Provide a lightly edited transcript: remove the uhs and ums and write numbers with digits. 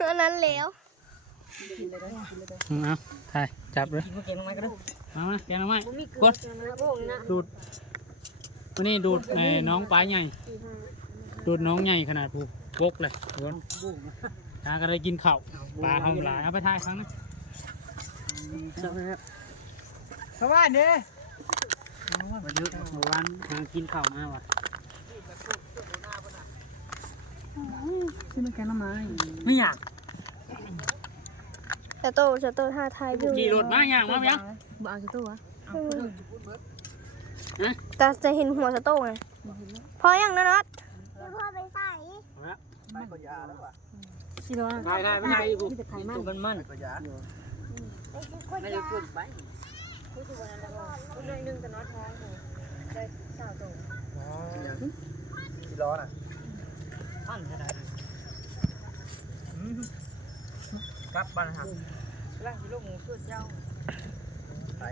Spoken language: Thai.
ตอนนั้นแล้ว เอาถ่ายจับเลย เก็บลงมาก็ได้ มาแกงน้ำไม้ บ่มีเกลื ก อ ด นะพวกนะ ดูดวันนี้ดูดน้องปลาใหญ่ดูดน้องใหญ่ขนาดผูกกเลยทุกคนทางก็ได้กินข้าวปลาห้องหลายเอาไปถ่ายครั้งนึง สวัสดี วันนี้เมื่อวานทางกินข้าวมาว่ะ ซื้อมาแกงละไม้ไม่อยาก ชาโต้ท่าทายวิว ขี่รถมาอย่างมายัง บ่เอาจะตัวเอา แต่จะเห็นหัวชาโต้ไงพอยังนะน็อตพ่อไปใส่ สิโล ถ่ายไม่ถ่ายผู จะขายมันมัน ไม่ได้ขึ้นไป กี่ล้อน่ะ พันขนาด กลับบ้านครับ ร่างกิโลหมูสุดเจ้า ไหน